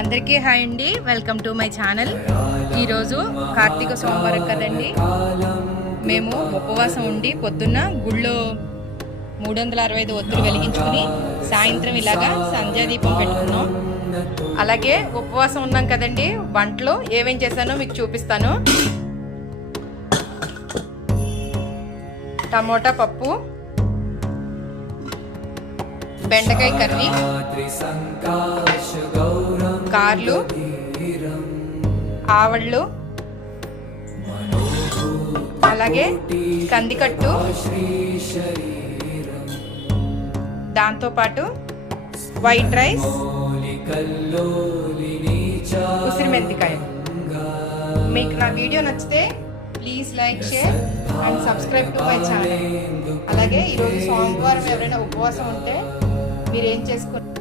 అందరికీ హాయ్ అండి, welcome to my channel. ఈరోజు కార్తీక సోమవారం కదండి. మేము ఉపవాసం ఉండి పొద్దున్న గుళ్ళో 365 ఒత్తులు వెలిగించుకుని సాయంత్రం ఇలాగా సంధ్యాదీపం పెట్టుకున్నాం. అలాగే ఉపవాసం ఉన్నాం కదండి, వంటలు ఏమేం చేశానో మీకు చూపిస్తాను. టమోటా పప్పు, బెండకాయ కర్రీ, కార్లు, ఆవళ్ళు, అలాగే కందికట్టు, దాంతోపాటు వైట్ రైస్, ఉసిరి మెంతికాయ. మీకు నా వీడియో నచ్చితే please like, share and subscribe to my channel. అలాగే ఈరోజు సోమవారం ఎవరైనా ఉపవాసం ఉంటే మీరు ఏం చేసుకున్నారు?